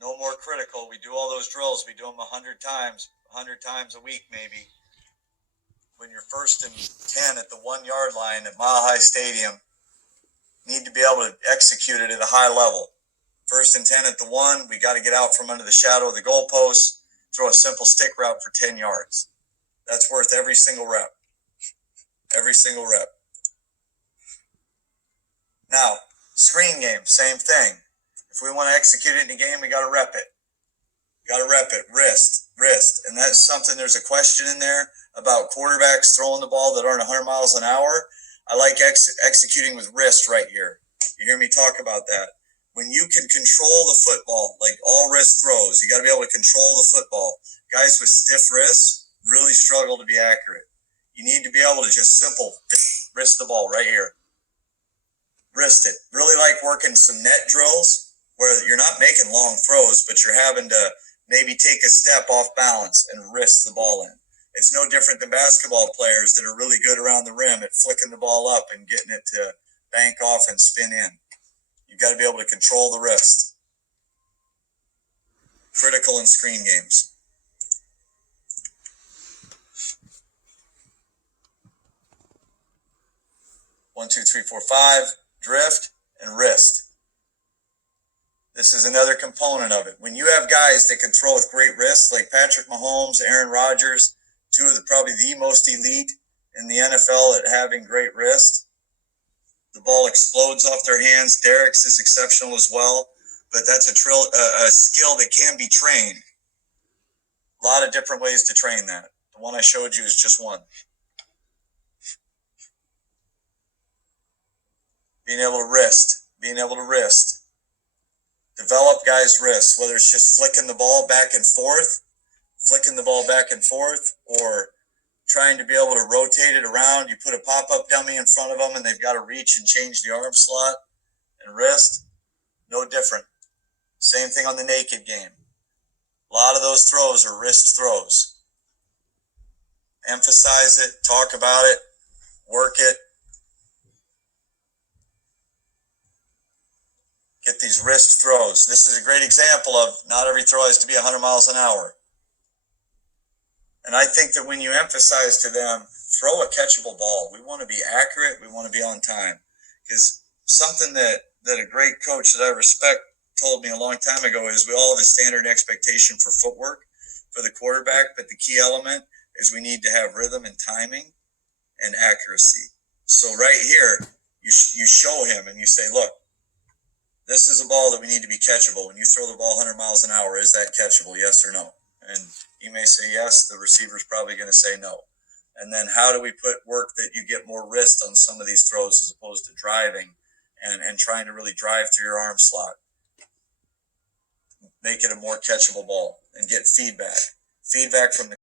No more critical. We do all those drills. We do them 100 times a week maybe. When you're 1st and 10 at the 1 yard line at Mile High Stadium, need to be able to execute it at a high level. 1st and 10 at the 1, we got to get out from under the shadow of the goalpost, throw a simple stick route for 10 yards. That's worth every single rep. Every single rep. Now, screen game, same thing. If we want to execute it in a game, we got to rep it. Got to rep it. Wrist. And that's something, there's a question in there about quarterbacks throwing the ball that aren't 100 miles an hour. I like executing with wrist right here. You hear me talk about that. When you can control the football, like all wrist throws, you got to be able to control the football. Guys with stiff wrists really struggle to be accurate. You need to be able to just simple wrist the ball right here. Wrist it. Really like working some net drills where you're not making long throws, but you're having to maybe take a step off balance and wrist the ball in. It's no different than basketball players that are really good around the rim at flicking the ball up and getting it to bank off and spin in. You've got to be able to control the wrist. Critical in screen games. One, two, three, four, five. Drift and wrist. This is another component of it. When you have guys that can throw with great wrists, like Patrick Mahomes, Aaron Rodgers, two of probably the most elite in the NFL at having great wrist, the ball explodes off their hands. Derek's is exceptional as well, but that's a skill that can be trained. A lot of different ways to train that. The one I showed you is just one. Being able to wrist. Develop guys' wrists, whether it's just flicking the ball back and forth, or trying to be able to rotate it around. You put a pop-up dummy in front of them and they've got to reach and change the arm slot and wrist. No different. Same thing on the naked game. A lot of those throws are wrist throws. Emphasize it, talk about it, work it. Get these wrist throws. This is a great example of not every throw has to be 100 miles an hour. And I think that when you emphasize to them, throw a catchable ball. We want to be accurate. We want to be on time. Because something that a great coach that I respect told me a long time ago is we all have a standard expectation for footwork for the quarterback, but the key element is we need to have rhythm and timing and accuracy. So right here, you show him and you say, look, this is a ball that we need to be catchable. When you throw the ball 100 miles an hour, is that catchable, yes or no? And he may say yes. The receiver's probably going to say no. And then how do we put work that you get more wrist on some of these throws as opposed to driving and trying to really drive through your arm slot? Make it a more catchable ball and get feedback. Feedback from the